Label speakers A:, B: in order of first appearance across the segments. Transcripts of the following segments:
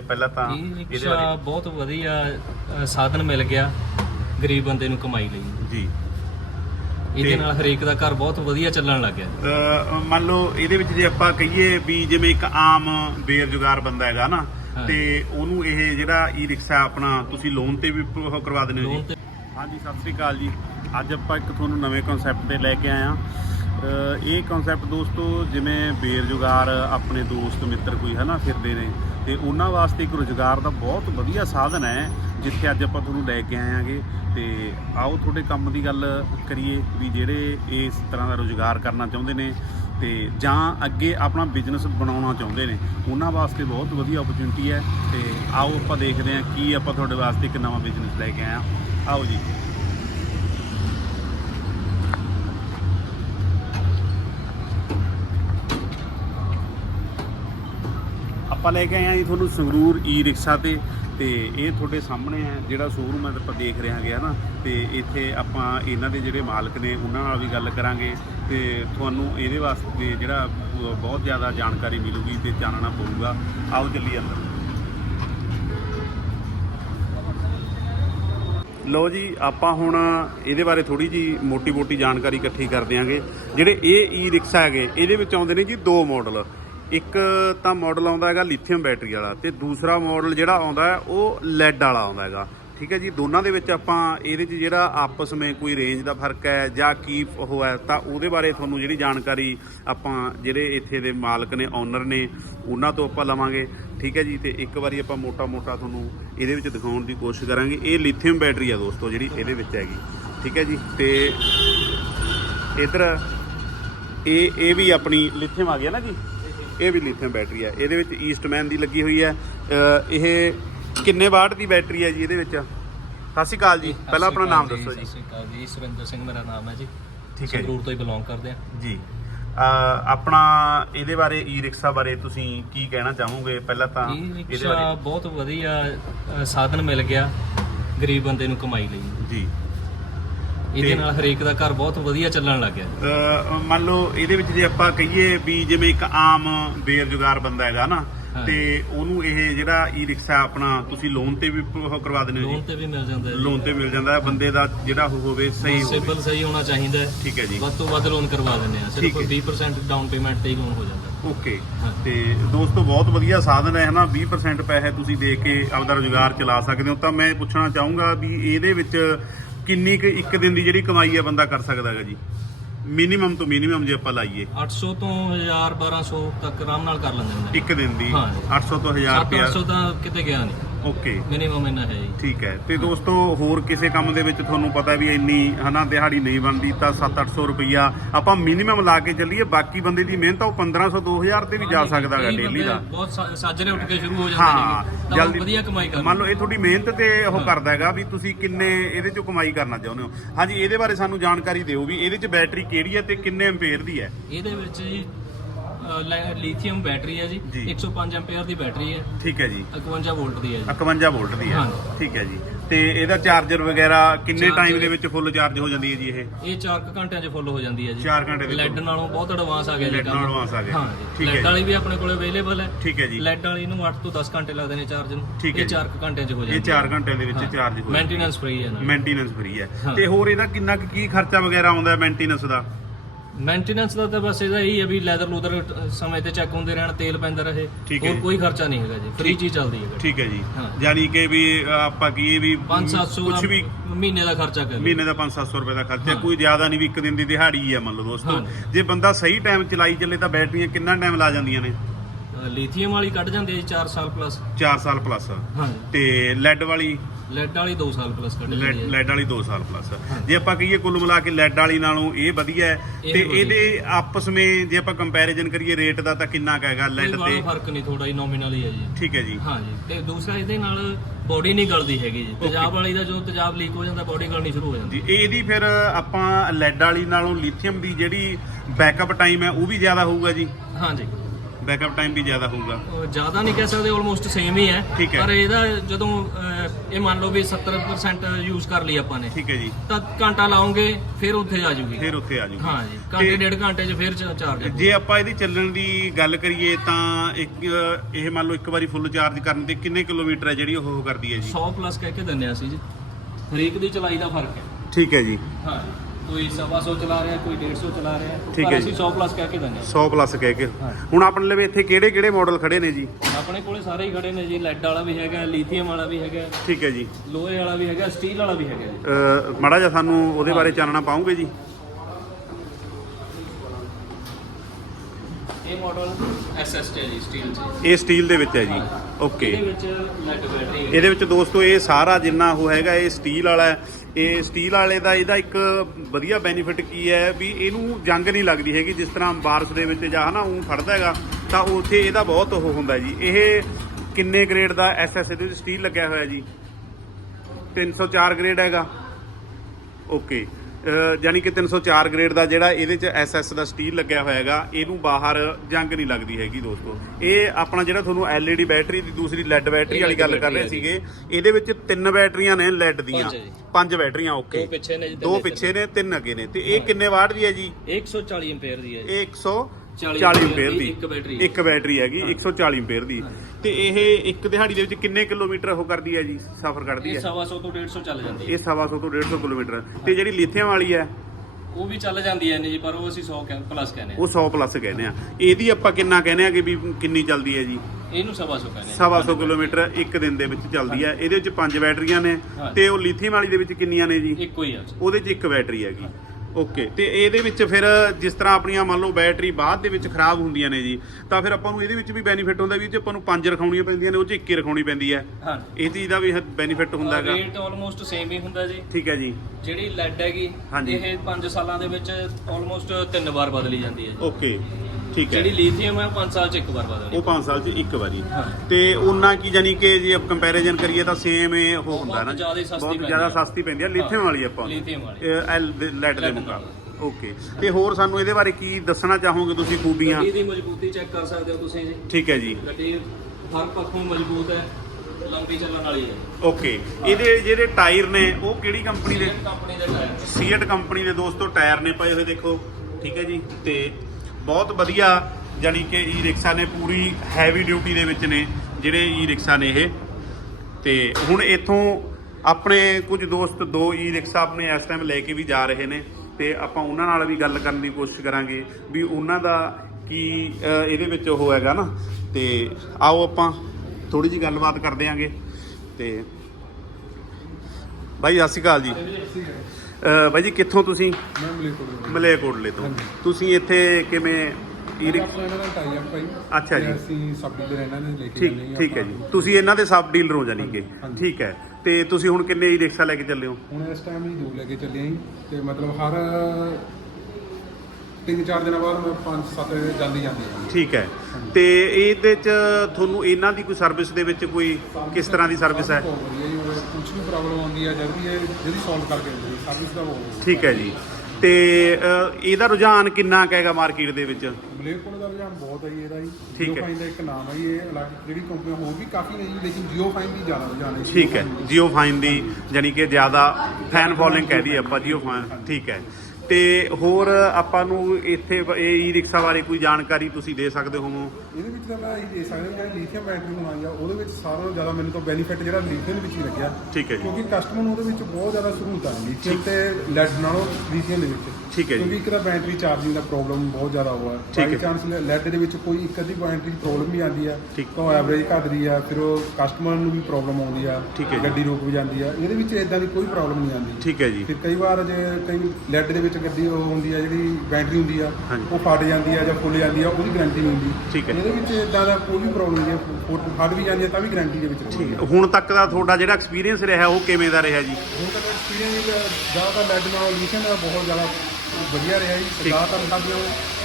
A: ਪਹਿਲਾਂ ਤਾਂ
B: ਇਹ
A: ਇਹਦੇ ਬਾਰੇ
B: ਬਹੁਤ ਵਧੀਆ ਅ, ਸਾਧਨ ਮਿਲ ਗਿਆ ਗਰੀਬ ਬੰਦੇ ਨੂੰ ਕਮਾਈ ਲਈ।
A: ਜੀ।
B: ਇਹਦੇ ਨਾਲ ਹਰੇਕ ਦਾ ਘਰ ਬਹੁਤ ਵਧੀਆ ਚੱਲਣ ਲੱਗ ਗਿਆ।
A: ਅਹ ਮੰਨ ਲਓ ਇਹਦੇ ਵਿੱਚ ਜੇ ਆਪਾਂ ਕਹੀਏ ਵੀ ਜਿਵੇਂ ਇੱਕ ਆਮ ਬੇਰੁਜ਼ਗਾਰ ਬੰਦਾ ਹੈਗਾ ਨਾ। ਤੇ ਉਹਨੂੰ ਇਹ ਜਿਹੜਾ ਈ ਰਿਕਸ਼ਾ ਆਪਣਾ ਤੁਸੀਂ ਲੋਨ ਤੇ ਵੀ ਉਹ ਕਰਵਾ ਦਿੰਦੇ ਹੋ
B: ਲੋਨ
A: ਜੀ
B: ਤੇ
A: ਹਾਂਜੀ ਸਤਿ ਸ੍ਰੀ ਅਕਾਲ ਜੀ। ਅੱਜ ਆਪਾਂ ਇੱਕ ਤੁਹਾਨੂੰ ਨਵੇਂ ਕਨਸੈਪਟ ਤੇ ਲੈ ਕੇ ਆਏ ਹਾਂ। ਇਹ ਕਨਸੈਪਟ ਦੋਸਤੋ ਜਿਵੇਂ ਬੇਰੁਜ਼ਗਾਰ ਆਪਣੇ ਦੋਸਤ, ਮਿੱਤਰ ਕੋਈ ਹੈ ਨਾ ਫਿਰਦੇ ਨੇ, ਤੇ ਉਹਨਾਂ ਵਾਸਤੇ ਇੱਕ ਰੁਜ਼ਗਾਰ ਦਾ ਬਹੁਤ ਵਧੀਆ ਸਾਧਨ ਹੈ, ਜਿੱਥੇ ਅੱਜ ਆਪਾਂ ਤੁਹਾਨੂੰ ਲੈ ਕੇ ਆਏ ਆਂਗੇ ਤੇ ਆਓ ਤੁਹਾਡੇ ਕੰਮ ਦੀ ਗੱਲ ਕਰੀਏ ਵੀ ਜਿਹੜੇ ਇਸ ਤਰ੍ਹਾਂ ਦਾ ਰੁਜ਼ਗਾਰ ਕਰਨਾ ਚਾਹੁੰਦੇ ਨੇ, ਤੇ ਜਾਂ ਅੱਗੇ ਆਪਣਾ ਬਿਜ਼ਨਸ ਬਣਾਉਣਾ ਚਾਹੁੰਦੇ ਨੇ, ਉਹਨਾਂ ਵਾਸਤੇ ਬਹੁਤ ਵਧੀਆ ਓਪਰਚੁਨਿਟੀ ਹੈ। ਤੇ ਆਓ ਆਪਾਂ ਦੇਖਦੇ ਹਾਂ ਕੀ ਆਪਾਂ ਤੁਹਾਡੇ ਵਾਸਤੇ ਇੱਕ ਨਵਾਂ ਬਿਜ਼ਨਸ ਲੈ ਕੇ ਆਏ ਹਾਂ ਆਓ ਜੀ। ਆਪਾਂ ਲੈ ਕੇ ਆਏ ਹਾਂ ਜੀ ਤੁਹਾਨੂੰ ਸੰਗਰੂਰ ਈ ਰਿਕਸ਼ਾ ਤੇ ਤੇ ਇਹ ਤੁਹਾਡੇ ਸਾਹਮਣੇ ਹੈ, ਜਿਹੜਾ ਸ਼ੋਰੂਮ ਹੈ, ਆਪਾਂ ਦੇਖ ਰਹੇ ਹਾਂਗੇ, ਹਨਾ? ਤੇ ਇੱਥੇ ਆਪਾਂ ਇਹਨਾਂ ਦੇ ਜਿਹੜੇ ਮਾਲਕ ਨੇ, ਉਹਨਾਂ ਨਾਲ ਵੀ ਗੱਲ ਕਰਾਂਗੇ, ਤੇ ਤੁਹਾਨੂੰ ਇਹਦੇ ਵਾਸਤੇ ਜਿਹੜਾ ਬਹੁਤ ਜ਼ਿਆਦਾ ਜਾਣਕਾਰੀ ਮਿਲੂਗੀ ਤੇ ਜਾਣਨਾ ਪਊਗਾ। ਆਓ ਚੱਲੀਏ ਅੰਦਰ। ਲੋ ਜੀ, ਆਪਾਂ ਹੁਣ ਇਹਦੇ ਬਾਰੇ ਥੋੜੀ ਜੀ ਮੋਟੀ-ਮੋਟੀ ਜਾਣਕਾਰੀ ਇਕੱਠੀ ਕਰ ਦਿਆਂਗੇ ਜਿਹੜੇ ਇਹ ਈ ਰਿਕਸ਼ਾ ਹੈਗੇ, ਇਹਦੇ ਵਿੱਚ ਆਉਂਦੇ ਨੇ ਜੀ ਦੋ ਮਾਡਲ ਇੱਕ ਤਾਂ ਮਾਡਲ ਆਉਂਦਾ ਹੈਗਾ ਲਿਥੀਅਮ ਬੈਟਰੀ ਵਾਲਾ ਤੇ ਦੂਸਰਾ ਮਾਡਲ ਜਿਹੜਾ ਆਉਂਦਾ ਹੈ ਉਹ ਲੈਡ ਵਾਲਾ ਆਉਂਦਾ ਹੈਗਾ। ਠੀਕ ਹੈ ਜੀ? ਦੋਨਾਂ ਦੇ ਵਿੱਚ ਆਪਾਂ ਇਹਦੇ 'ਚ ਜਿਹੜਾ ਆਪਸ ਵਿੱਚ ਕੋਈ ਰੇਂਜ ਦਾ ਫ਼ਰਕ ਹੈ ਜਾਂ ਕੀ ਉਹ ਹੈ ਤਾਂ ਉਹਦੇ ਬਾਰੇ ਤੁਹਾਨੂੰ ਜਿਹੜੀ ਜਾਣਕਾਰੀ ਆਪਾਂ ਜਿਹੜੇ ਇੱਥੇ ਦੇ ਮਾਲਕ ਨੇ ਓਨਰ ਨੇ, ਉਹਨਾਂ ਤੋਂ ਆਪਾਂ ਲਵਾਂਗੇ। ਠੀਕ ਹੈ ਜੀ? ਤੇ ਇੱਕ ਵਾਰੀ ਆਪਾਂ ਮੋਟਾ-ਮੋਟਾ ਤੁਹਾਨੂੰ ਇਹਦੇ ਵਿੱਚ ਦਿਖਾਉਣ ਦੀ ਕੋਸ਼ਿਸ਼ ਕਰਾਂਗੇ। ਇਹ ਲਿਥੀਅਮ ਬੈਟਰੀ ਆ ਦੋਸਤੋ ਜਿਹੜੀ ਇਹਦੇ ਵਿੱਚ ਹੈਗੀ। ਠੀਕ ਹੈ ਜੀ? ਤੇ ਇਧਰ ਇਹ ਇਹ ਵੀ ਆਪਣੀ ਲਿਥੀਅਮ ਆ ਗਿਆ ਨਾ ਜੀ? ਇਹ ਵੀ ਲਿਥੀਅਮ ਬੈਟਰੀ ਹੈ। ਇਹਦੇ ਵਿੱਚ ਈਸਟਮੈਨ ਦੀ ਲੱਗੀ ਹੋਈ ਹੈ। ਇਹ ਕਿੰਨੇ ਵਾਟ ਦੀ ਬੈਟਰੀ ਹੈ ਜੀ ਇਹਦੇ ਵਿੱਚ? ਸਤਿ ਸ਼੍ਰੀ ਅਕਾਲ ਜੀ। ਪਹਿਲਾਂ ਆਪਣਾ ਨਾਮ ਦੱਸੋ ਜੀ।
B: ਸਤਿ ਸ਼੍ਰੀ ਅਕਾਲ ਜੀ। ਸੁਰਿੰਦਰ ਸਿੰਘ ਮੇਰਾ ਨਾਮ ਹੈ ਜੀ।
A: ਠੀਕ ਹੈ।
B: ਸੰਗਰੂਰ ਤੋਂ ਹੀ ਬਿਲੋਂਗ ਕਰਦੇ ਆ
A: ਜੀ। ਆਪਣਾ ਇਹਦੇ ਬਾਰੇ ਈ ਰਿਕਸ਼ਾ ਬਾਰੇ ਤੁਸੀਂ ਕੀ ਕਹਿਣਾ ਚਾਹੋਗੇ? ਪਹਿਲਾਂ ਤਾਂ
B: ਇਹ
A: ਇਹਦੇ ਬਾਰੇ
B: ਬਹੁਤ ਵਧੀਆ ਸਾਧਨ ਮਿਲ ਗਿਆ ਗਰੀਬ ਬੰਦੇ ਨੂੰ ਕਮਾਈ ਲਈ।
A: ਜੀ।
B: ਇਹਦੇ ਨਾਲ ਹਰੇਕ ਦਾ ਘਰ ਬਹੁਤ ਵਧੀਆ ਚੱਲਣ ਲੱਗ ਗਿਆ।
A: ਮੰਨ ਲਓ ਇਹਦੇ ਵਿੱਚ ਜੇ ਆਪਾਂ ਕਹੀਏ ਵੀ ਜਿਵੇਂ ਇੱਕ ਆਮ ਬੇਰੁਜ਼ਗਾਰ ਬੰਦਾ ਹੈਗਾ ਨਾ। ਤੇ ਉਹਨੂੰ ਇਹ ਜਿਹੜਾ ਈ ਰਿਕਸ਼ਾ ਆਪਣਾ ਤੁਸੀਂ ਲੋਨ ਤੇ ਵੀ ਉਹ ਕਰਵਾ ਦਿੰਦੇ ਹੋ
B: ਲੋਨ
A: ਜੀ
B: ਤੇ ਵੀ ਮਿਲ ਜਾਂਦਾ ਹੈ
A: ਲੋਨ ਤੇ ਮਿਲ ਜਾਂਦਾ ਹੈ ਬੰਦੇ ਦਾ ਜਿਹੜਾ ਉਹ ਹੋਵੇ ਸਹੀ ਹੋਵੇ।
B: ਸਿਬਲ ਸਹੀ ਹੋਣਾ ਚਾਹੀਦਾ ਹੈ।
A: ਠੀਕ ਹੈ ਜੀ।
B: ਵੱਧ ਤੋਂ ਵੱਧ ਲੋਨ ਕਰਵਾ ਦਿੰਦੇ ਆ ਸਿਰਫ
A: ਠੀਕ ਹੈ।
B: 20% ਡਾਊਨ ਪੇਮੈਂਟ ਤੇ ਹੀ ਲੋਨ ਹੋ ਜਾਂਦਾ।
A: ਓਕੇ। ਤੇ ਦੋਸਤੋ ਬਹੁਤ ਵਧੀਆ ਸਾਧਨ ਹੈ ਹਨਾ? 20% ਪੈਸੇ ਤੁਸੀਂ ਦੇ ਕੇ ਆਪਦਾ ਰੋਜ਼ਗਾਰ ਚਲਾ ਸਕਦੇ ਹੋ। ਤਾਂ ਮੈਂ ਪੁੱਛਣਾ ਚਾਹੂੰਗਾ ਵੀ ਇਹਦੇ ਵਿੱਚ ਕਿੰਨੀ ਕੁ ਇੱਕ ਦਿਨ ਦੀ ਜਿਹੜੀ ਕਮਾਈ ਹੈ ਬੰਦਾ ਕਰ ਸਕਦਾ ਹੈਗਾ ਜੀ? ਮਿਨੀਮਮ ਤੋਂ ਮਿਨੀਮਮ ਜੇ ਆਪਾਂ ਲਾਈਏ।
B: 800 ਤੋਂ 1000 1200 ਤੱਕ ਆਰਾਮ ਨਾਲ ਕਰ ਲੈਂਦੇ ਨੇ
A: ਇੱਕ ਦਿਨ ਦੀ।
B: ਹਾਂ।
A: 800 ਤੋਂ 1000 ਰੁਪਇਆ।
B: 700 ਤਾਂ ਕਿਤੇ ਗਿਆ ਨਹੀਂ।
A: ਓਕੇ।
B: ਮਿਨੀਮਮ ਇੰਨਾ ਹੈ ਜੀ।
A: ਠੀਕ ਹੈ। ਤੇ ਦੋਸਤੋ ਹੋਰ ਕਿਸੇ ਕੰਮ ਦੇ ਵਿੱਚ ਤੁਹਾਨੂੰ ਪਤਾ ਵੀ ਇੰਨੀ ਹਨਾ ਦਿਹਾੜੀ ਨਹੀਂ ਬਣਦੀ ਤਾਂ 7-800 ਰੁਪਈਆ ਆਪਾਂ ਮਿਨੀਮਮ ਲਾ ਕੇ ਚੱਲੀਏ। ਬਾਕੀ ਬੰਦੇ ਦੀ ਮਿਹਨਤ ਉਹ 1500 2000 ਤੇ ਵੀ ਜਾ ਸਕਦਾ
B: ਕਈ
A: ਡੇਲੀ ਦਾ।
B: ਬਹੁਤ ਸਾਜਰੇ ਉੱਠ ਕੇ ਸ਼ੁਰੂ ਹੋ ਜਾਂਦੇ
A: ਹਾਂ
B: ਨੇ ਉਹ ਵਧੀਆ ਕਮਾਈ ਕਰਦੇ
A: ਮੰਨ ਲਓ ਇਹ ਤੁਹਾਡੀ ਮਿਹਨਤ ਤੇ ਉਹ ਕਰਦਾ ਹੈਗਾ ਵੀ ਤੁਸੀਂ ਕਿੰਨੇ ਇਹਦੇ ਚੋਂ ਕਮਾਈ ਕਰਨਾ ਚਾਹੁੰਦੇ ਹੋ। ਹਾਂਜੀ ਇਹਦੇ ਬਾਰੇ ਸਾਨੂੰ ਜਾਣਕਾਰੀ ਦਿਓ ਵੀ ਇਹਦੇ ਚ ਬੈਟਰੀ ਕਿਹੜੀ ਹੈ ਤੇ ਕਿੰਨੇ ਐਂਪੀਅਰ ਦੀ ਹੈ।
B: ਇਹਦੇ ਵਿੱਚ ਜੀ ਲਿਥੀਅਮ ਬੈਟਰੀ ਹੈ ਜੀ
A: ਜੀ।
B: 105 ਐਂਪੀਅਰ ਦੀ ਬੈਟਰੀ ਹੈ।
A: ਠੀਕ ਹੈ ਜੀ।
B: 51 ਵੋਲਟ ਦੀ ਹੈ ਜੀ।
A: 51 ਵੋਲਟ ਦੀ ਹੈ।
B: ਹਾਂ।
A: ਠੀਕ ਹੈ ਜੀ। ਤੇ ਇਹਦਾ ਚਾਰਜਰ ਵਗੈਰਾ ਕਿੰਨੇ ਟਾਈਮ ਦੇ ਵਿੱਚ ਫੁੱਲ ਚਾਰਜ ਹੋ ਜਾਂਦੀ ਹੈ ਜੀ ਇਹ?
B: ਇਹ 4 ਘੰਟਿਆਂ 'ਚ ਫੁੱਲ ਹੋ ਜਾਂਦੀ ਹੈ ਜੀ।
A: ਚਾਰ ਘੰਟੇ ਦੇ
B: ਲੈਡ ਨਾਲੋਂ ਬਹੁਤ ਐਡਵਾਂਸ ਆ ਗਿਆ ਜੀ
A: LED ਨਾਲੋਂ advance ਆ ਗਿਆ।
B: ਹਾਂ ਜੀ
A: ਠੀਕ ਹੈ
B: ਲੈਡ
A: ਜੀ।
B: ਵਾਲੀ ਵੀ ਆਪਣੇ ਕੋਲ ਅਵੇਲੇਬਲ ਹੈ।
A: ਠੀਕ ਹੈ ਜੀ।
B: ਲੈਡ ਵਾਲੀ ਨੂੰ 8 ਤੋਂ 10 ਘੰਟੇ ਲੱਗਦੇ ਨੇ ਚਾਰਜ ਨੂੰ।
A: ਠੀਕ ਹੈ
B: ਇਹ
A: ਜੀ।
B: 4 ਘੰਟਿਆਂ 'ਚ ਹੋ ਜਾਂਦੀ
A: ਇਹ 4 ਘੰਟੇ ਦੇ ਵਿੱਚ ਚਾਰਜ ਹੋ
B: ਮੇਨਟੇਨੈਂਸ ਫ੍ਰੀ ਹੈ ਨਾ
A: ਮੇਨਟੇਨੈਂਸ ਫ੍ਰੀ ਹੈ।
B: ਹਾਂ।
A: ਤੇ ਹੋਰ ਇਹਦਾ ਕਿੰਨਾ ਕੁ ਕੀ ਖਰਚਾ ਵਗੈਰਾ ਆਉਂਦਾ ਹੈ ਮੇਨਟੇਨੈਂਸ ਦਾ?
B: ਮੇਨਟੇਨੈਂਸ ਦਾ ਤਾਂ ਬਸ ਇਹਦਾ ਇਹੀ ਹੈ ਵੀ ਲੈਦਰ ਲੂਦਰ ਸਮੇਂ ਤੇ ਚੈੱਕ ਹੁੰਦੇ ਰਹਿਣ ਤੇਲ ਪੈਂਦਾ ਰਹੇ।
A: ਠੀਕ ਹੈ
B: ਹੋਰ
A: ਜੀ।
B: ਕੋਈ ਖਰਚਾ ਨਹੀਂ ਹੈਗਾ ਜੀ ਫ੍ਰੀ ਚੀਜ਼ ਚੱਲਦੀ ਹੈ
A: ਠੀਕ ਹੈ ਜੀ।
B: ਹਾਂ।
A: ਯਾਨੀ ਕਿ ਵੀ ਆਪਾਂ ਕੀ ਵੀ
B: 5-700
A: ਕੁਝ ਵੀ
B: ਮਹੀਨੇ ਦਾ ਖਰਚਾ ਕਰ
A: ਮਹੀਨੇ ਦਾ 5-700 ਰੁਪਏ ਦਾ ਖਰਚਾ
B: ਹਾਂ।
A: ਕੋਈ ਜ਼ਿਆਦਾ ਨਹੀਂ ਵੀ ਇੱਕ ਦਿਨ ਦੀ ਦਿਹਾੜੀ ਹੈ ਮੰਨ ਲਓ ਦੋਸਤੋ।
B: ਹਾਂ।
A: ਜੇ ਬੰਦਾ ਸਹੀ ਟਾਈਮ ਚਲਾਈ ਚੱਲੇ ਤਾਂ ਬੈਟਰੀਆਂ ਕਿੰਨਾ ਟਾਈਮ ਲਾ ਜਾਂਦੀਆਂ ਨੇ?
B: ਲਿਥੀਅਮ ਵਾਲੀ ਕੱਢ ਜਾਂਦੀ ਹੈ ਜੀ 4 ਸਾਲ ਪਲੱਸ
A: 4 ਸਾਲ ਪਲੱਸ
B: ਹਾਂ।
A: ਤੇ ਲੈਡ ਵਾਲੀ?
B: ਲੈਡ ਵਾਲੀ 2 ਸਾਲ ਪਲੱਸ ਕੱਢ ਹੈ।
A: ਲੈਡ ਵਾਲੀ 2 ਸਾਲ ਪਲੱਸ ਜੇ ਆਪਾਂ ਕਹੀਏ ਕੁੱਲ ਮਿਲਾ ਕੇ ਲੈਡ ਵਾਲੀ ਨਾਲੋਂ ਇਹ ਵਧੀਆ ਹੈ
B: ਇਹ
A: ਤੇ
B: ਵਧੀਆ।
A: ਇਹਦੇ ਆਪਸ ਵਿੱਚ ਜੇ ਆਪਾਂ ਕੰਪੈਰੀਜ਼ਨ ਕਰੀਏ ਰੇਟ ਦਾ ਤਾਂ ਕਿੰਨਾ ਕੁ ਹੈਗਾ
B: ਕੋਈ
A: ਲੈਡ ਤੇ?
B: ਫ਼ਰਕ ਨਹੀਂ ਥੋੜਾ ਹੀ ਨੋਮੀਨਲ ਹੀ ਹੈ ਜੀ।
A: ਠੀਕ ਹੈ ਜੀ।
B: ਹਾਂ ਜੀ ਤੇ ਦੂਸਰਾ ਇਹਦੇ ਨਾਲ ਬੋਡੀ ਨਹੀਂ ਗਲਦੀ ਹੈਗੀ ਜੀ। ਤੇਜ਼ਾਬ ਵਾਲੀ ਦਾ ਜੋ ਤੇਜ਼ਾਬ ਲੀਕ ਹੋ ਜਾਂਦਾ ਬੋਡੀ ਗਲਣੀ ਸ਼ੁਰੂ ਹੋ ਜਾਂਦੀ
A: ਜੀ ਇਹਦੀ ਫਿਰ ਆਪਾਂ ਲੈਡ ਵਾਲੀ ਨਾਲੋਂ ਲਿਥੀਅਮ ਦੀ ਜਿਹੜੀ ਬੈਕਅਪ ਟਾਈਮ ਹੈ ਉਹ ਵੀ ਜ਼ਿਆਦਾ ਹੋਊਗਾ ਜੀ?
B: ਹਾਂ ਜੀ।
A: ਬੈਕਅਪ ਟਾਈਮ ਵੀ ਜ਼ਿਆਦਾ ਹੋਊਗਾ।
B: ਜ਼ਿਆਦਾ ਨਹੀਂ ਕਹਿ ਸਕਦੇ ਆਲਮੋਸਟ ਸੇਮ ਹੀ ਹੈ।
A: ਠੀਕ ਹੈ।
B: ਪਰ ਇਹਦਾ ਜਦੋਂ ਅਹ, ਇਹ ਮੰਨ ਲਓ ਵੀ 70% ਯੂਜ਼ ਕਰ ਲਈ ਆਪਾਂ ਨੇ
A: ਠੀਕ ਹੈ ਜੀ।
B: ਤਾਂ ਘੰਟਾ ਲਾਉਂਗੇ ਫਿਰ ਉੱਥੇ ਆ ਜੂਗੀ
A: ਫਿਰ ਉੱਥੇ ਆ ਜਾਊਗੀ।
B: ਹਾਂ ਜੀ ਘੰਟੇ ਡੇਢ ਘੰਟੇ 'ਚ ਫਿਰ ਚਾਰਜ
A: ਜੇ ਆਪਾਂ ਇਹਦੀ ਚੱਲਣ ਦੀ ਗੱਲ ਕਰੀਏ ਤਾਂ ਇੱਕ ਇਹ ਮੰਨ ਲਓ ਇੱਕ ਵਾਰੀ ਫੁੱਲ ਚਾਰਜ ਕਰਨ ਤੇ ਕਿੰਨੇ ਕਿਲੋਮੀਟਰ ਹੈ ਜਿਹੜੀ ਉਹ ਕਰਦੀ ਹੈ ਜੀ?
B: 100 ਪਲੱਸ ਕਹਿ ਕੇ ਦਿੰਦੇ ਅਸੀਂ ਜੀ। ਹਰੇਕ ਦੀ ਚਲਾਈ ਦਾ ਫ਼ਰਕ ਹੈ।
A: ਠੀਕ ਹੈ ਜੀ।
B: ਹਾਂ ਕੋਈ 150 ਚਲਾ ਰਿਹਾ ਕੋਈ 150 ਚਲਾ ਰਿਹਾ
A: ਠੀਕ
B: ਪਰ
A: ਹੈ
B: ਅਸੀਂ
A: ਜੀ।
B: 100 ਪਲੱਸ ਕਹਿ ਕੇ ਦਿੰਦੇ
A: 100 ਪਲੱਸ ਕਹਿ ਕੇ।
B: ਹਾਂ।
A: ਹੁਣ ਆਪਣੇ ਲਵੇ ਇੱਥੇ ਕਿਹੜੇ ਕਿਹੜੇ ਮਾਡਲ ਖੜੇ ਨੇ ਜੀ?
B: ਹਾਂ ਆਪਣੇ ਕੋਲੇ ਸਾਰੇ ਹੀ ਖੜੇ ਨੇ ਜੀ। ਲੈਡ ਵਾਲਾ ਵੀ ਹੈਗਾ ਲਿਥੀਅਮ ਵਾਲਾ ਵੀ ਹੈਗਾ
A: ਠੀਕ ਹੈ ਜੀ।
B: ਲੋਹੇ ਵਾਲਾ ਵੀ ਹੈਗਾ ਸਟੀਲ ਵਾਲਾ ਵੀ ਹੈਗਾ ਜੀ।
A: ਅ, ਮਾੜਾ ਜਿਹਾ ਸਾਨੂੰ ਉਹਦੇ ਬਾਰੇ ਚਾਨਣਾ ਪਾਉਂਗੇ ਜੀ?
B: ਇਹ ਮਾਡਲ ਐਸਐਸ ਹੈ ਜੀ ਸਟੀਲ ਚ।
A: ਇਹ ਸਟੀਲ ਦੇ ਵਿੱਚ ਹੈ ਜੀ। ਓਕੇ
B: ਇਹਦੇ ਵਿੱਚ ਲੈਡ ਬੈਟਰੀ ਹੈ।
A: ਇਹਦੇ ਵਿੱਚ ਦੋਸਤੋ ਇਹ ਸਾਰਾ ਜਿੰਨਾ ਉਹ ਹੈਗਾ ਇਹ ਸਟੀਲ ਵਾਲਾ ਹੈ। ਇਹ ਸਟੀਲ ਵਾਲੇ ਦਾ ਇਹਦਾ ਇੱਕ ਵਧੀਆ ਬੈਨੀਫਿਟ ਕੀ ਹੈ ਵੀ ਇਹਨੂੰ ਜੰਗ ਨਹੀਂ ਲੱਗਦੀ ਹੈਗੀ, ਜਿਸ ਤਰ੍ਹਾਂ ਬਾਰਸ ਦੇ ਵਿੱਚ ਜਾਂ ਹਨਾ ਉਹ ਫੜਦਾ ਹੈਗਾ, ਤਾਂ ਉੱਥੇ ਇਹਦਾ ਬਹੁਤ ਉਹ ਹੁੰਦਾ ਜੀ। ਇਹ ਕਿੰਨੇ ਗ੍ਰੇਡ ਦਾ ਐਸਐਸ ਦੇ ਵਿੱਚ ਸਟੀਲ ਲੱਗਿਆ ਹੋਇਆ ਜੀ? 304 ਗ੍ਰੇਡ ਹੈਗਾ। ਓਕੇ ਯਾਨੀ ਕਿ 304 ਗ੍ਰੇਡ ਦਾ ਜਿਹੜਾ ਇਹਦੇ ਚ ਐਸਐਸ ਦਾ ਸਟੀਲ ਲੱਗਿਆ ਹੋਇਆ ਹੈਗਾ ਇਹਨੂੰ ਬਾਹਰ ਜੰਗ ਨਹੀਂ ਲੱਗਦੀ ਹੈਗੀ ਦੋਸਤੋ। ਇਹ ਆਪਣਾ ਜਿਹੜਾ ਤੁਹਾਨੂੰ LED ਬੈਟਰੀ ਦੀ ਦੂਸਰੀ LED ਬੈਟਰੀ ਵਾਲੀ ਗੱਲ ਕਰ ਰਹੇ ਸੀਗੇ ਇਹਦੇ ਵਿੱਚ ਤਿੰਨ ਬੈਟਰੀਆਂ ਨੇ LED ਦੀਆਂ।
B: ਪੰਜ
A: ਬੈਟਰੀਆਂ ਓਕੇ
B: ਦੋ ਪਿੱਛੇ ਨੇ
A: ਤਿੰਨ ਅੱਗੇ ਨੇ। ਤੇ ਇਹ ਕਿੰਨੇ ਵਾਟ ਦੀ ਹੈ ਜੀ?
B: 140 ਐਂਪੀਅਰ ਦੀ ਹੈ ਜੀ।
A: ਇਹ 140
B: 40
A: ਐਂਪੀਅਰ ਦੀ
B: ਇੱਕ ਬੈਟਰੀ।
A: ਇੱਕ ਬੈਟਰੀ ਹੈਗੀ 140 ਐਂਪੀਅਰ ਦੀ। ਤੇ ਇਹ ਇੱਕ ਦਿਹਾੜੀ ਦੇ ਵਿੱਚ ਕਿੰਨੇ ਕਿਲੋਮੀਟਰ ਉਹ ਕਰਦੀ ਹੈ ਜੀ? ਸਫ਼ਰ ਕਰਦੀ
B: ਇਹ
A: ਹੈ?
B: 150 ਤੋਂ 150 ਚੱਲ ਜਾਂਦੀ ਹੈ।
A: ਇਹ 150 ਤੋਂ 150 ਕਿਲੋਮੀਟਰ। ਤੇ ਜਿਹੜੀ ਲਿਥੀਅਮ ਵਾਲੀ ਹੈ?
B: ਉਹ ਵੀ ਚੱਲ ਜਾਂਦੀ ਹੈ ਜੀ ਪਰ ਉਹ ਅਸੀਂ 100 ਪਲੱਸ ਕਹਿੰਦੇ
A: ਉਹ 100 ਪਲੱਸ ਕਹਿੰਦੇ ਆ ਇਹਦੀ ਆਪਾਂ ਕਿੰਨਾ ਕਹਿੰਦੇ ਆ ਕਿ ਵੀ ਕਿੰਨੀ ਚੱਲਦੀ ਹੈ ਜੀ?
B: ਆ ਇਹਨੂੰ 150 ਕਹਿੰਦੇ ਆ
A: ਸਵਾ ਸੌ ਕਿਲੋਮੀਟਰ ਇੱਕ ਦਿਨ ਦੇ ਵਿੱਚ ਚੱਲਦੀ ਹੈ। ਇਹਦੇ ਵਿੱਚ ਪੰਜ ਬੈਟਰੀਆਂ ਨੇ। ਤੇ ਉਹ ਲਿਥੀਅਮ ਵਾਲੀ ਦੇ ਵਿੱਚ ਕਿੰਨੀਆਂ ਨੇ ਜੀ?
B: ਇੱਕੋ ਹੀ ਆ।
A: ਉਹਦੇ 'ਚ ਇੱਕ ਬੈਟਰੀ ਹੈਗੀ। ਓਕੇ ਤੇ ਇਹਦੇ ਵਿੱਚ ਫਿਰ ਜਿਸ ਤਰ੍ਹਾਂ ਆਪਣੀਆਂ ਮੰਨ ਲਓ ਬੈਟਰੀ ਬਾਅਦ ਦੇ ਵਿੱਚ ਖਰਾਬ ਹੁੰਦੀਆਂ ਨੇ ਜੀ ਤਾਂ ਫਿਰ ਆਪਾਂ ਨੂੰ ਇਹਦੇ ਵਿੱਚ ਵੀ ਬੈਨੀਫਿਟ ਹੁੰਦਾ ਵੀ ਜੇ ਆਪਾਂ ਨੂੰ ਪੰਜ ਰਖਾਉਣੀਆਂ ਪੈਂਦੀਆਂ ਨੇ ਉਹ 'ਚ ਇੱਕ ਹੀ ਰਖਾਉਣੀ ਪੈਂਦੀ ਹੈ।
B: ਹਾਂ
A: ਇਹ ਚੀਜ਼ ਦਾ ਵੀ ਬੈਨੀਫਿਟ ਹੁੰਦਾ ਹੈਗਾ।
B: ਰੇਟ ਆਲਮੋਸਟ ਸੇਮ ਹੀ ਹੁੰਦਾ ਜੀ।
A: ਠੀਕ ਹੈ ਜੀ।
B: ਜਿਹੜੀ ਲੈਡ ਹੈਗੀ। ਇਹ 5 ਸਾਲਾਂ ਦੇ ਵਿੱਚ ਆਲਮੋਸਟ ਤਿੰਨ ਵਾਰ ਬਦਲੀ ਜਾਂਦੀ ਹੈ ਜੀ।
A: ਓਕੇ ਠੀਕ ਹੈ।
B: ਜਿਹੜੀ ਲੀਥੀਅਮ ਹੈ 5 ਸਾਲ ਚ ਇੱਕ ਵਾਰ ਬਦਲਦੀ
A: ਉਹ 5 ਸਾਲ 'ਚ ਇੱਕ ਵਾਰੀ।
B: ਹਾਂ।
A: ਤੇ ਉਹਨਾਂ ਕੀ ਜਾਨੀ ਕਿ ਜੇ ਆਪਾਂ ਕੰਪੈਰੀਜ਼ਨ ਕਰੀਏ ਤਾਂ ਸੇਮ ਇਹ ਉਹ ਹੁੰਦਾ ਨਾ।
B: ਬਹੁਤ ਜ਼ਿਆਦਾ ਹੀ ਸਸਤੀ
A: ਬਹੁਤ
B: ਪੈਂਦੀ ਹੈ।
A: ਸਸਤੀ ਪੈਂਦੀ ਹੈ ਲਿਥੀਅਮ ਵਾਲੀ ਆਪਾਂ। ਨੂੰ।
B: ਲਿਥੀਅਮ ਵਾਲੀ।
A: ਇਹ ਐਲ ਦੇ ਦੇ ਮੁਕਾਬਲੇ। ਓਕੇ ਤੇ ਹੋਰ ਸਾਨੂੰ ਇਹਦੇ ਬਾਰੇ ਕੀ ਦੱਸਣਾ ਚਾਹੋਗੇ ਤੁਸੀਂ ਖੂਬੀਆਂ?
B: ਗੱਡੀ ਦੀ ਮਜ਼ਬੂਤੀ ਚੈੱਕ ਕਰ ਸਕਦੇ ਹੋ ਤੁਸੀਂ ਜੀ।
A: ਠੀਕ ਹੈ ਜੀ।
B: ਗੱਡੀ ਹਰ ਪੱਖੋਂ ਮਜ਼ਬੂਤ ਹੈ ਲੰਬੀ ਚੱਲਣ ਵਾਲੀ ਹੈ।
A: ਓਕੇ ਇਹਦੇ ਜਿਹੜੇ ਟਾਇਰ ਨੇ ਉਹ ਕਿਹੜੀ ਕੰਪਨੀ ਦੇ?
B: ਕੰਪਨੀ ਦੇ ਟਾਇਰ
A: ਸੀਟ ਕੰਪਨੀ ਦੇ ਦੋਸਤੋ ਟਾਇਰ ਨੇ ਪਏ ਹੋਏ ਦੇਖੋ। ਠੀਕ ਹੈ ਜੀ। ਤੇ ਬਹੁਤ ਵਧੀਆ ਜਾਨੀ ਕਿ ਈ ਰਿਕਸ਼ਾ ਨੇ, ਪੂਰੀ ਹੈਵੀ ਡਿਊਟੀ ਦੇ ਵਿੱਚ ਨੇ ਜਿਹੜੇ ਈ ਰਿਕਸ਼ਾ ਨੇ ਇਹ। ਤੇ ਹੁਣ ਇੱਥੋਂ ਆਪਣੇ ਕੁਝ ਦੋਸਤ ਦੋ ਈ ਰਿਕਸ਼ਾ ਆਪਣੇ ਇਸ ਟਾਈਮ ਲੈ ਕੇ ਵੀ ਜਾ ਰਹੇ ਨੇ ਤੇ ਆਪਾਂ ਉਹਨਾਂ ਨਾਲ ਵੀ ਗੱਲ ਕਰਨ ਦੀ ਕੋਸ਼ਿਸ਼ ਕਰਾਂਗੇ ਵੀ ਉਹਨਾਂ ਦਾ ਕੀ ਇਹਦੇ ਵਿੱਚ ਉਹ ਹੈਗਾ ਨਾ। ਤੇ ਆਓ ਆਪਾਂ ਥੋੜੀ ਜੀ ਗੱਲਬਾਤ ਕਰਦੇ ਆਂਗੇ। ਤੇ ਬਾਈ, ਸਤਿ ਸ਼੍ਰੀ ਅਕਾਲ ਜੀ। ਬਾਈ ਜੀ ਕਿੱਥੋਂ ਤੁਸੀਂ?
C: ਮੈਂ ਮਲੇਕੋਟ
A: ਮਲੇਕੋਟਲੇ ਤੋਂ। ਤੁਸੀਂ ਇੱਥੇ ਕਿਵੇਂ ਈ ਰਿਕਸ਼ਾ
C: ਆਪਣਾ ਇਹਨਾਂ ਨਾਲ ਟਾਈ ਅਪ ਭਾਈ।
A: ਅੱਛਾ ਜੀ।
C: ਅਸੀਂ ਸਬ ਡੀਲਰ ਇਹਨਾਂ ਨੇ ਲੈ ਕੇ
A: ਠੀਕ
C: ਜਾਂਦੇ ਹਾਂ
A: ਠੀਕ ਹੈ। ਜੀ। ਤੁਸੀਂ ਇਹਨਾਂ ਦੇ ਸਬ ਡੀਲਰ ਹੋ ਜਾਨੀ ਕਿ। ਠੀਕ ਹੈ। ਤੇ ਤੁਸੀਂ ਹੁਣ ਕਿੰਨੇ ਈ ਰਿਕਸ਼ਾ ਲੈ ਕੇ ਚੱਲੇ ਹੋ?
C: ਹੁਣ ਇਸ ਟਾਈਮ ਹੀ ਦੋ ਲੈ ਕੇ ਚੱਲੇ ਆਂ ਤੇ ਮਤਲਬ ਹਰ ਤਿੰਨ ਚਾਰ ਦਿਨਾਂ ਬਾਅਦ ਮੈਂ ਪੰਜ ਸੱਤ ਜਾਂਦੀ ਜਾਂਦੀ ਹਾਂ
A: ਠੀਕ ਹੈ। ਤੇ ਇਹਦੇ ਚ ਤੁਹਾਨੂੰ ਇਹਨਾਂ ਦੀ ਕੋਈ ਸਰਵਿਸ ਦੇ ਵਿੱਚ ਕੋਈ ਕਿਸ ਤਰ੍ਹਾਂ ਦੀ ਸਰਵਿਸ ਹੈ?
C: ਕੁਝ ਵੀ ਪ੍ਰੋਬਲਮ ਆਉਂਦੀ ਹੈ ਜਦ ਵੀ ਇਹ ਜਿਹਦੀ ਸੋਲਵ ਕਰਕੇ ਦਿੰਦੇ ਸਰਵਿਸ ਦਾ ਉਹ
A: ਠੀਕ ਹੈ ਜੀ। ਤੇ ਅ, ਇਹਦਾ ਰੁਝਾਨ ਕਿੰਨਾ ਕੁ ਹੈਗਾ ਮਾਰਕੀਟ ਦੇ ਵਿੱਚ?
C: ਮਲੇਕੋਟ ਦਾ ਰੁਝਾਨ ਬਹੁਤ ਹੈ ਜੀ ਇਹਦਾ ਜੀ।
A: ਠੀਕ ਹੈ।
C: Fine ਦਾ ਇੱਕ ਨਾਮ ਹੈ ਜੀ ਇਹ ਅਲੱਗ ਜਿਹੜੀ ਕੰਪਨੀ ਹੋਰ ਵੀ ਕਾਫੀ ਨੇ ਜੀ ਲੇਕਿਨ Jio Fine ਦੀ ਜ਼ਿਆਦਾ ਰੁਝਾਨ ਹੈ
A: ਠੀਕ ਹੈ। ਜੀਓ ਫਾਈਨ ਦੀ ਜਾਨੀ ਕਿ ਜ਼ਿਆਦਾ ਫੈਨ ਫੋਲੋਇੰਗ ਕਹਿ ਦਈਏ ਆਪਾਂ ਜੀਓ ਫਾਈਨ ਠੀਕ ਹੈ। ਤੇ ਹੋਰ ਆਪਾਂ ਨੂੰ ਇੱਥੇ ਇਹ ਈ ਰਿਕਸ਼ਾ ਬਾਰੇ ਕੋਈ ਜਾਣਕਾਰੀ ਤੁਸੀਂ ਦੇ ਸਕਦੇ ਹੋ
C: ਇਹਦੇ ਵਿੱਚ ਤਾਂ ਮੈਂ ਇਹ ਦੇ ਸਕਦਾ ਜਿਹੜਾ ਲੀਥੀਅਮ ਬੈਟਰੀ ਨੂੰ ਆਈ ਆ ਉਹਦੇ ਵਿੱਚ ਸਾਰਿਆਂ ਨਾਲੋਂ ਜ਼ਿਆਦਾ ਮੈਨੂੰ ਤਾਂ ਬੈਨੀਫਿਟ ਜਿਹੜਾ ਲੀਥੀਅਮ ਵਿੱਚ ਹੀ ਲੱਗਿਆ।
A: ਠੀਕ ਹੈ ਜੀ।
C: ਕਿਉਂਕਿ ਕਸਟਮਰ ਨੂੰ ਉਹਦੇ ਵਿੱਚ ਬਹੁਤ ਜ਼ਿਆਦਾ ਸਹੂਲਤਾਂ ਨੇ। ਲੀਥੀਅਮ ਤੇ ਲੈਡ ਨਾਲੋਂ ਲੀਥੀਅਮ ਦੇ ਵਿੱਚ।
A: ਠੀਕ ਹੈ ਜੀ।
C: ਕਿਉਂਕਿ ਇੱਕ ਤਾਂ ਬੈਟਰੀ ਚਾਰਜਿੰਗ ਦਾ ਪ੍ਰੋਬਲਮ ਬਹੁਤ ਜ਼ਿਆਦਾ ਹੋਆ
A: ਠੀਕ ਹੈ।
C: ਚਾਂਸ ਲੈਡ ਦੇ ਵਿੱਚ ਕੋਈ ਇੱਕ ਅੱਧੀ ਬੈਟਰੀ ਦੀ ਪ੍ਰੋਬਲਮ ਵੀ ਆਉਂਦੀ ਆ
A: ਠੀਕ।
C: ਤਾਂ ਐਵਰੇਜ ਘਟਦੀ ਆ ਫਿਰ ਉਹ ਕਸਟਮਰ ਨੂੰ ਵੀ ਪ੍ਰੋਬਲਮ ਆਉਂਦੀ ਆ
A: ਠੀਕ ਹੈ ਜੀ।
C: ਗੱਡੀ ਰੁਕ ਵੀ ਜਾਂਦੀ ਆ ਇਹਦੇ ਵਿੱਚ ਇਦਾਂ ਦੀ ਕੋਈ ਪ੍ਰੋਬਲਮ ਨਹੀਂ ਆਉਂਦੀ
A: ਠੀਕ ਹੈ ਜੀ
C: ਫਿਰ ਕਈ ਵਾਰ ਜੇ ਕਈ ਲੈਡ ਦੇ ਵਿੱਚ ਗੱਡੀ ਉਹ ਹੁੰਦੀ ਆ ਜਿਹੜੀ ਬੈਟਰੀ ਹੁੰਦੀ ਆ
A: ਹਾਂਜੀ।
C: ਉਹ ਫਟ ਜਾਂਦੀ ਆ ਜਾਂ ਫੁੱਲ ਜਾਂਦੀ ਆ ਉਹਦੀ ਗਾਰੰਟੀ ਨਹੀਂ ਹੁੰਦੀ
A: ਠੀਕ ਹੈ।
C: ਇਹਦੇ ਵਿੱਚ ਇਦਾਂ ਦਾ ਕੋਈ ਵੀ ਪ੍ਰੋਬਲਮ ਨਹੀਂ ਹੈ ਫੁੱਟ ਫਟ ਵੀ ਜਾਂਦੀ ਆ ਤਾਂ ਵੀ ਗਾਰੰਟੀ ਦੇ ਵਿੱਚ
A: ਠੀਕ ਹੈ। ਹੁਣ ਤੱਕ ਦਾ ਤੁਹਾਡਾ ਜਿਹੜਾ ਐਕਸਪੀਰੀਅੰਸ ਰਿਹਾ ਉਹ ਕਿਵੇਂ ਦਾ ਰਿਹਾ ਜੀ
C: ਹੁਣ ਤੱਕ ਐਕਸਪੀਰੀਅੰਸ ਜ਼ਿਆਦਾਤਰ ਲੈਡ ਨਾਲ ਦਾ ਬਹੁਤ ਜ਼ਿਆਦਾ ਵਧੀਆ ਰਿਹਾ ਜੀ ਜ਼ਿਆਦਾਤਰ ਸਾਡੀਆਂ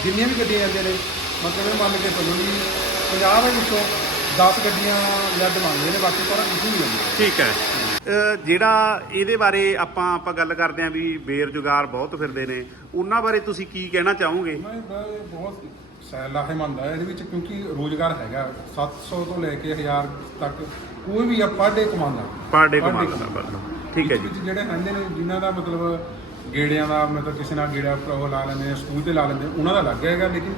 C: ਜਿੰਨੀਆਂ ਵੀ ਗੱਡੀਆਂ ਜਾਂਦੀਆਂ ਨੇ ਮਤਲਬ ਇਹ ਮੰਨ ਕੇ ਚੱਲੋ ਜੀ 50 ਦੇ ਵਿੱਚੋਂ 10 ਗੱਡੀਆਂ ਲੈਡ ਮੰਗਦੇ ਨੇ ਬਾਕੀ ਸਾਰਾ ਕੁਝ ਨਹੀਂ ਜਾਂਦੀ।
A: ਠੀਕ ਹੈ। ਜਿਹੜਾ ਇਹਦੇ ਬਾਰੇ ਆਪਾਂ ਆਪਾਂ ਗੱਲ ਕਰਦੇ ਆਂ ਵੀ ਬੇਰੁਜ਼ਗਾਰ ਬਹੁਤ ਫਿਰਦੇ ਨੇ ਉਹਨਾਂ ਬਾਰੇ ਤੁਸੀਂ ਕੀ ਕਹਿਣਾ ਚਾਹੋਗੇ?
C: ਮੈਂ ਬਹੁਤ ਸੈ- ਲਾਹੇਮੰਦ ਹੈ ਇਹਦੇ ਵਿੱਚ ਕਿਉਂਕਿ ਰੋਜ਼ਗਾਰ ਹੈਗਾ 700 ਤੋਂ ਲੈ ਕੇ 1000 ਤੱਕ ਕੋਈ ਵੀ ਆ ਪਰ ਡੇ ਕਮਾਉਂਦਾ
A: ਪਰ ਡੇ ਕਮਾਉਂਦਾ। ਠੀਕ ਹੈ ਜੀ।
C: ਜਿਹੜੇ ਹੁੰਦੇ ਨੇ ਜਿਨ੍ਹਾਂ ਦਾ ਮਤਲਬ ਗੇੜਿਆਂ ਦਾ ਮਤਲਬ ਕਿਸੇ ਨਾਲ ਗੇੜਾ ਉਹ ਲਾ ਲੈਂਦੇ ਨੇ ਸਕੂਲ ਤੇ ਲਾ ਲੈਂਦੇ ਉਹਨਾਂ ਦਾ ਲੱਗ ਹੈਗਾ ਲੇਕਿਨ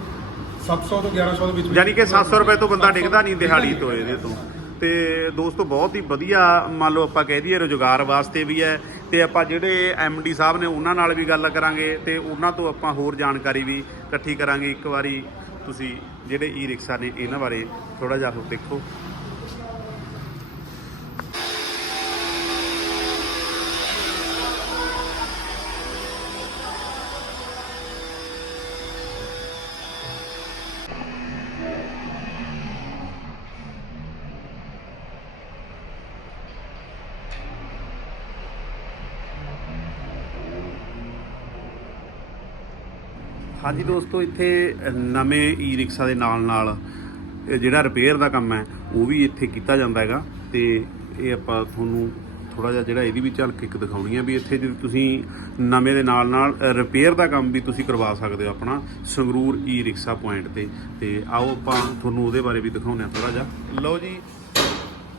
C: 700 ਤੋਂ 1100 ਦੇ ਵਿੱਚ ਵਿੱਚ
A: ਯਾਨੀ ਕਿ 700 ਰੁਪਏ ਤੋਂ ਬੰਦਾ
C: 700
A: ਡਿੱਗਦਾ ਨਹੀਂ ਦਿਹਾੜੀ ਤੋਂ। ਇਹਦੇ ਤੋਂ। ਤੇ। ਦੋਸਤੋ ਬਹੁਤ ਹੀ ਵਧੀਆ ਮੰਨ ਲਓ ਆਪਾਂ ਕਹਿ ਦਈਏ ਰੋਜ਼ਗਾਰ ਵਾਸਤੇ ਵੀ ਹੈ ਤੇ ਆਪਾਂ ਜਿਹੜੇ ਐਮਡੀ ਸਾਹਿਬ ਨੇ ਉਹਨਾਂ ਨਾਲ ਵੀ ਗੱਲ ਕਰਾਂਗੇ ਤੇ ਉਹਨਾਂ ਤੋਂ ਆਪਾਂ ਹੋਰ ਜਾਣਕਾਰੀ ਵੀ ਇਕੱਠੀ ਕਰਾਂਗੇ। ਇੱਕ ਵਾਰੀ ਤੁਸੀਂ ਜਿਹੜੇ ਈ ਰਿਕਸ਼ਾ ਨੇ ਇਹਨਾਂ ਬਾਰੇ ਥੋੜਾ ਜਿਹਾ ਹੋਰ ਦੇਖੋ। ਹਾਂਜੀ ਦੋਸਤੋ, ਇੱਥੇ ਨਵੇਂ ਈ ਰਿਕਸ਼ਾ ਦੇ ਨਾਲ ਨਾਲ ਜਿਹੜਾ ਰਿਪੇਅਰ ਦਾ ਕੰਮ ਹੈ, ਉਹ ਵੀ ਇੱਥੇ ਕੀਤਾ ਜਾਂਦਾ ਹੈਗਾ। ਤੇ ਇਹ ਆਪਾਂ ਤੁਹਾਨੂੰ ਥੋੜਾ ਜਿਹਾ ਜਿਹੜਾ ਇਹਦੀ ਵੀ ਝਲਕ ਇੱਕ ਦਿਖਾਉਣੀ ਆ ਵੀ ਇੱਥੇ ਜੇ ਤੁਸੀਂ ਨਵੇਂ ਦੇ ਨਾਲ ਨਾਲ ਰਿਪੇਅਰ ਦਾ ਕੰਮ ਵੀ ਤੁਸੀਂ ਕਰਵਾ ਸਕਦੇ ਹੋ ਆਪਣਾ ਸੰਗਰੂਰ ਈ ਰਿਕਸ਼ਾ ਪੁਆਇੰਟ ਤੇ। ਤੇ ਆਓ ਆਪਾਂ ਤੁਹਾਨੂੰ ਉਹਦੇ ਬਾਰੇ ਵੀ ਦਿਖਾਉਂਦੇ ਹਾਂ ਥੋੜਾ ਜਿਹਾ। ਲਓ ਜੀ,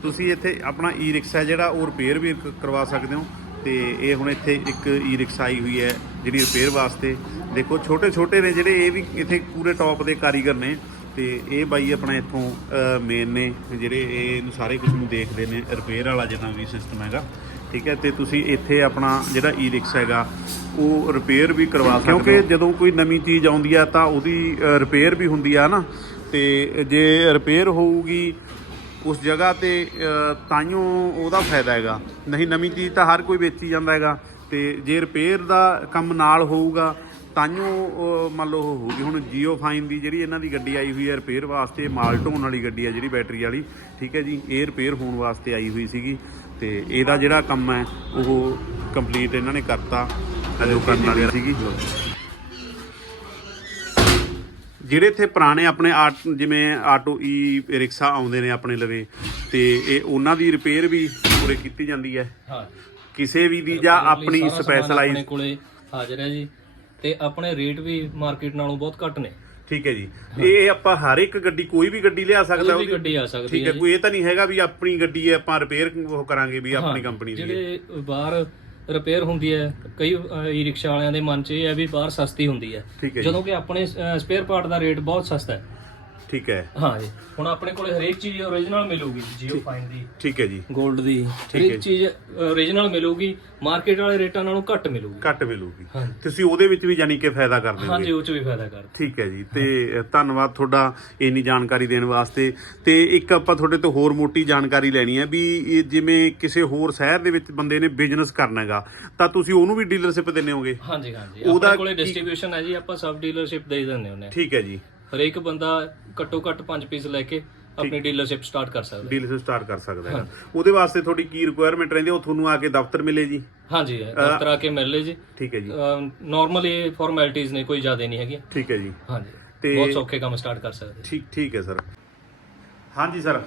A: ਤੁਸੀਂ ਇੱਥੇ ਆਪਣਾ ਈ ਰਿਕਸ਼ਾ ਜਿਹੜਾ ਉਹ ਰਿਪੇਅਰ ਵੀ ਕਰਵਾ ਸਕਦੇ ਹੋ। ਤੇ ਇਹ ਹੁਣ ਇੱਥੇ ਇੱਕ ਈ ਰਿਕਸ਼ਾ ਆਈ ਹੋਈ ਹੈ ਜਿਹੜੀ ਰਿਪੇਅਰ ਵਾਸਤੇ। ਦੇਖੋ ਛੋਟੇ ਛੋਟੇ ਨੇ ਜਿਹੜੇ ਇਹ ਵੀ ਇੱਥੇ ਪੂਰੇ ਟੌਪ ਦੇ ਕਾਰੀਗਰ ਨੇ। ਤੇ ਇਹ ਬਾਈ ਆਪਣਾ ਇੱਥੋਂ ਮੇਨ ਨੇ ਜਿਹੜੇ ਇਹ ਸਾਰੇ ਕੁਝ ਨੂੰ ਦੇਖਦੇ ਨੇ ਰਿਪੇਅਰ ਵਾਲਾ ਜਿੰਨਾ ਵੀ ਸਿਸਟਮ ਹੈਗਾ। ਠੀਕ ਹੈ ਤੇ ਤੁਸੀਂ ਇੱਥੇ ਆਪਣਾ ਜਿਹੜਾ ਈ ਰਿਕਸ਼ਾ ਹੈਗਾ ਉਹ ਰਿਪੇਅਰ ਵੀ ਕਰਵਾ ਸਕਦੇ ਹੋ। ਕਿਉਂਕਿ ਜਦੋਂ ਕੋਈ ਨਵੀਂ ਚੀਜ਼ ਆਉਂਦੀ ਆ ਤਾਂ ਉਹਦੀ ਰਿਪੇਅਰ ਵੀ ਹੁੰਦੀ ਆ ਨਾ ਤੇ ਜੇ ਰਿਪੇਅਰ ਹੋਊਗੀ ਉਸ ਜਗ੍ਹਾ ਤੇ ਤਾਈਓ ਉਹਦਾ ਫਾਇਦਾ ਹੈਗਾ। ਨਹੀਂ ਨਵੀਂ ਚੀਜ਼ ਤਾਂ ਹਰ ਕੋਈ ਵੇਚੀ ਜਾਂਦਾ ਹੈਗਾ ਤੇ ਜੇ ਰਿਪੇਅਰ ਦਾ ਕੰਮ ਨਾਲ ਹੋਊਗਾ ਤਾਈਓ ਮੰਨ ਲਓ ਉਹ ਹੋਊਗੀ। ਹੁਣ ਜੀਓ ਫਾਈਨ ਦੀ ਜਿਹੜੀ ਇਹਨਾਂ ਦੀ ਗੱਡੀ ਆਈ ਹੋਈ ਹੈ ਰਿਪੇਅਰ ਵਾਸਤੇ ਮਾਲ ਢੋਣ ਵਾਲੀ ਗੱਡੀ ਹੈ ਜਿਹੜੀ ਬੈਟਰੀ ਵਾਲੀ ਠੀਕ ਹੈ ਜੀ ਇਹ ਰਿਪੇਅਰ ਹੋਣ ਵਾਸਤੇ ਆਈ ਹੋਈ ਸੀਗੀ ਤੇ ਇਹਦਾ ਜਿਹੜਾ ਕੰਮ ਹੈ ਉਹ ਕੰਪਲੀਟ ਇਹਨਾਂ ਨੇ ਕਰਤਾ ਜੋ ਕਰਨ ਵਾਲੀ ਸੀਗੀ। ਜਿਹੜੇ ਇੱਥੇ ਪੁਰਾਣੇ ਆਪਣੇ ਆਟ ਜਿਵੇਂ ਆਟੋ ਈ ਰਿਕਸ਼ਾ ਆਉਂਦੇ ਨੇ ਆਪਣੇ ਲਵੇ ਤੇ ਇਹ ਉਹਨਾਂ ਦੀ ਰਿਪੇਅਰ ਵੀ ਪੂਰੇ ਕੀਤੀ ਜਾਂਦੀ ਹੈ।
B: ਹਾਂ।
A: ਕਿਸੇ ਵੀ ਦੀ ਜਾਂ ਆਪਣੀ ਸਪੈਸ਼ਲਾਈਜ਼
B: ਆਪਣੇ ਕੋਲੇ ਹਾਜ਼ਰ ਹੈ ਜੀ। ਤੇ ਆਪਣੇ ਰੇਟ ਵੀ ਮਾਰਕੀਟ ਨਾਲੋਂ ਬਹੁਤ ਘੱਟ ਨੇ।
A: ਠੀਕ ਹੈ ਜੀ। ਇਹ ਆਪਾਂ ਹਰ ਇੱਕ ਗੱਡੀ ਕੋਈ ਵੀ ਗੱਡੀ ਲਿਆ ਸਕਦਾ
B: ਕੋਈ ਵੀ ਗੱਡੀ ਆ ਸਕਦੀ
A: ਠੀਕ ਹੈ ਕੋਈ ਇਹ ਤਾਂ ਨਹੀਂ ਹੈਗਾ ਵੀ ਆਪਣੀ ਗੱਡੀ ਹੈ ਆਪਾਂ ਰਿਪੇਅਰ ਉਹ ਕਰਾਂਗੇ ਵੀ ਆਪਣੀ ਕੰਪਨੀ ਦੀ।
B: ਜਿਹੜੇ ਬਾਹਰ ਰਿਪੇਅਰ ਹੁੰਦੀ ਹੈ। ਕਈ ਈ ਰਿਕਸ਼ਾ ਵਾਲਿਆਂ ਦੇ ਮਨ 'ਚ ਇਹ ਹੈ ਵੀ ਬਾਹਰ ਸਸਤੀ ਹੁੰਦੀ ਹੈ।
A: ਠੀਕ ਹੈ ਜੀ।
B: ਜਦੋਂ ਕਿ ਆਪਣੇ ਸਪੇਅਰ ਪਾਰਟ ਦਾ ਰੇਟ ਬਹੁਤ ਸਸਤਾ ਹੈ।
A: ਠੀਕ ਹੈ।
B: ਹਾਂ ਜੀ। ਹੁਣ ਆਪਣੇ ਕੋਲੇ ਹਰੇਕ ਚੀਜ਼ ਓਰੀਜਨਲ ਮਿਲੂਗੀ ਜੀਓ ਫਾਈਨ ਦੀ।
A: ਠੀਕ ਹੈ ਜੀ।
B: 골ਡ ਦੀ
A: ਹੈ
B: ਹਰੇਕ ਚੀਜ਼ ਓਰੀਜਨਲ ਮਿਲੂਗੀ ਮਾਰਕੀਟ ਵਾਲੇ ਰੇਟਾਂ ਨਾਲੋਂ ਘੱਟ ਮਿਲੂਗੀ।
A: ਘੱਟ ਮਿਲੂਗੀ। ਤੁਸੀਂ ਉਹਦੇ ਵਿੱਚ ਵੀ ਯਾਨੀ ਕਿ ਫਾਇਦਾ ਕਰਦੇ ਹੋ
B: ਹਾਂਜੀ ਉਹ 'ਚ ਵੀ ਫਾਇਦਾ ਕਰ
A: ਠੀਕ ਹੈ ਜੀ। ਤੇ ਧੰਨਵਾਦ ਤੁਹਾਡਾ ਇੰਨੀ ਜਾਣਕਾਰੀ ਦੇਣ ਵਾਸਤੇ। ਤੇ ਇੱਕ ਆਪਾਂ ਤੁਹਾਡੇ ਤੋਂ ਹੋਰ ਮੋਟੀ ਜਾਣਕਾਰੀ ਲੈਣੀ ਹੈ ਵੀ ਇਹ ਜਿਵੇਂ ਕਿਸੇ ਹੋਰ ਸ਼ਹਿਰ ਦੇ ਵਿੱਚ ਬੰਦੇ ਨੇ ਬਿਜ਼ਨਸ ਕਰਨਾ ਹੈਗਾ ਤਾਂ ਤੁਸੀਂ ਉਹਨੂੰ ਵੀ ਡੀਲਰਸ਼ਿਪ ਦਿੰਦੇ ਹੋਗੇ?
B: ਹਾਂਜੀ ਹਾਂਜੀ
A: ਉਹਦਾ
B: ਆਪਣੇ ਕੋਲੇ ਡਿਸਟ੍ਰੀਬਿਊਸ਼ਨ ਹੈ ਜੀ ਆਪਾਂ ਸਬ ਡੀਲਰਸ਼ਿਪ ਦੇ ਦਿੰਦੇ ਹੁੰਦੇ ਹਾਂ।
A: ਠੀਕ ਹੈ ਜੀ।
B: ਹਰੇਕ ਬੰਦਾ ਘੱਟੋ ਘੱਟ 5 ਪੀਸ ਲੈ ਕੇ ਆਪਣੀ ਡੀਲਰਸ਼ਿਪ ਸਟਾਰਟ ਕਰ ਸਕਦਾ।
A: ਡੀਲਰਸ਼ਿਪ ਸਟਾਰਟ ਕਰ ਸਕਦਾ ਹੈ। ਉਹਦੇ ਵਾਸਤੇ ਤੁਹਾਡੀ ਕੀ ਰਿਕੁਆਇਰਮੈਂਟ ਰਹਿੰਦੀ ਉਹ ਤੁਹਾਨੂੰ ਆ ਕੇ ਦਫ਼ਤਰ ਮਿਲੇ ਜੀ?
B: ਹਾਂਜੀ ਦਫ਼ਤਰ ਆ ਕੇ ਮਿਲ ਲੈ ਜੀ।
A: ਠੀਕ ਹੈ ਜੀ।
B: ਨਾਰਮਲੀ ਫਾਰਮੈਲਿਟੀਆਂ ਨੇ ਕੋਈ ਜ਼ਿਆਦਾ ਨਹੀਂ ਹੈਗੀਆਂ।
A: ਠੀਕ ਹੈ ਜੀ।
B: ਹਾਂਜੀ।
A: ਤੇ-
B: ਬਹੁਤ ਸੌਖੇ ਕੰਮ ਸਟਾਰਟ ਕਰ ਸਕਦੇ
A: ਠੀਕ ਠੀਕ ਹੈ ਸਰ। ਹਾਂਜੀ ਸਰ।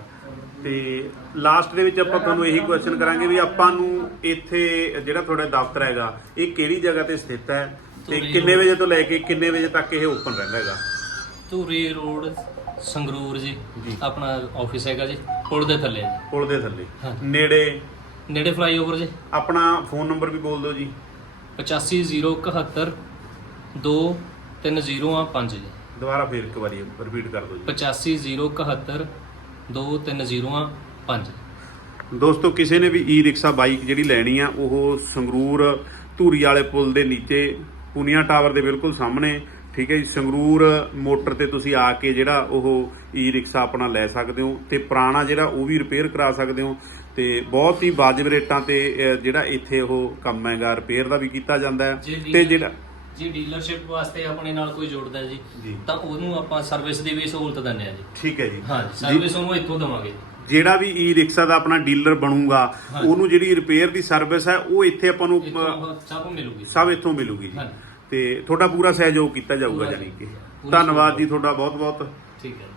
A: ਤੇ ਲਾਸਟ ਦੇ ਵਿੱਚ ਆਪਾਂ ਤੁਹਾਨੂੰ ਇਹੀ ਕੁਐਸਚਨ ਕਰਾਂਗੇ ਵੀ ਆਪਾਂ ਨੂੰ ਇੱਥੇ ਜਿਹੜਾ ਤੁਹਾਡਾ ਦਫ਼ਤਰ ਹੈਗਾ ਇਹ ਕਿਹੜੀ ਜਗ੍ਹਾ ਤੇ ਸਥਿਤ ਹੈ? ਤੇ ਕਿੰਨੇ ਵਜੇ ਤੋਂ ਲੈ ਕੇ ਕਿੰਨੇ ਵਜੇ ਤੱਕ ਇਹ ਓਪਨ ਰਹਿੰਦਾ ਹੈਗਾ?
B: ਧੂਰੀ ਰੋਡ ਸੰਗਰੂਰ ਜੀ ਆਪਣਾ ਆਫਿਸ ਹੈਗਾ ਜੀ ਪੁਲ ਦੇ ਥੱਲੇ। ਜੀ
A: ਪੁਲ ਦੇ ਥੱਲੇ। ਨੇੜੇ?
B: ਨੇੜੇ ਫਲਾਈਓਵਰ ਜੀ।
A: ਆਪਣਾ ਫੋਨ ਨੰਬਰ ਵੀ ਬੋਲ ਦਿਓ ਜੀ।
B: 85071 2305 ਜੀ।
A: ਦੁਬਾਰਾ ਫੇਰ ਇੱਕ ਵਾਰੀ ਰਿਪੀਟ ਕਰ ਦਿਓ ਜੀ।
B: 85071 2305
A: ਦੋਸਤੋ ਕਿਸੇ ਨੇ ਵੀ ਈ ਰਿਕਸ਼ਾ ਬਾਈਕ ਜਿਹੜੀ ਲੈਣੀ ਆ ਉਹ ਸੰਗਰੂਰ ਧੂਰੀ ਵਾਲੇ ਪੁਲ ਦੇ ਨੀਚੇ ਪੁਨੀਆ ਟਾਵਰ ਦੇ ਬਿਲਕੁਲ ਸਾਹਮਣੇ ਠੀਕ ਹੈ ਜੀ ਸੰਗਰੂਰ ਮੋਟਰ ਤੇ ਤੁਸੀਂ ਆ ਕੇ ਜਿਹੜਾ ਉਹ ਈ ਰਿਕਸ਼ਾ ਆਪਣਾ ਲੈ ਸਕਦੇ ਹੋ ਤੇ ਪੁਰਾਣਾ ਜਿਹੜਾ ਉਹ ਵੀ ਰਿਪੇਅਰ ਕਰਾ ਸਕਦੇ ਹੋ ਤੇ ਬਹੁਤ ਹੀ ਵਾਜਬ ਰੇਟਾਂ ਤੇ ਜਿਹੜਾ ਇੱਥੇ ਉਹ ਕੰਮ ਹੈਗਾ ਰਿਪੇਅਰ ਦਾ ਵੀ ਕੀਤਾ ਜਾਂਦਾ ਹੈ ਤੇ ਜਿਹੜਾ
B: ਜੀ ਡੀਲਰਸ਼ਿਪ ਵਾਸਤੇ ਆਪਣੇ ਨਾਲ ਕੋਈ ਜੁੜਦਾ ਜੀ। ਤਾਂ ਉਹਨੂੰ ਆਪਾਂ ਸਰਵਿਸ ਦੀ ਵੀ ਸਹੂਲਤ ਦਿੰਦੇ ਆ ਜੀ।
A: ਠੀਕ ਹੈ ਜੀ।
B: ਹਾਂ ਸਰਵਿਸ ਉਹਨੂੰ ਇੱਥੋਂ ਦਵਾਂਗੇ।
A: ਜਿਹੜਾ ਵੀ ਈ ਰਿਕਸ਼ਾ ਦਾ ਆਪਣਾ ਡੀਲਰ ਬਣੂਗਾ ਉਹਨੂੰ ਜਿਹੜੀ ਰਿਪੇਅਰ ਦੀ ਸਰਵਿਸ ਹੈ ਉਹ ਇੱਥੇ ਆਪਾਂ ਨੂੰ
B: ਸਭ ਮਿਲੂਗੀ।
A: ਸਭ ਇੱਥੋਂ ਮਿਲੂਗੀ ਜੀ। ਤੇ ਤੁਹਾਡਾ ਪੂਰਾ ਸਹਿਯੋਗ ਕੀਤਾ ਜਾਊਗਾ
B: ਪੂਰਾ
A: ਜਾਨੀ ਕਿ।
B: ਪੂਰਾ
A: ਧੰਨਵਾਦ ਜੀ ਤੁਹਾਡਾ ਬਹੁਤ ਬਹੁਤ
B: ਠੀਕ ਹੈ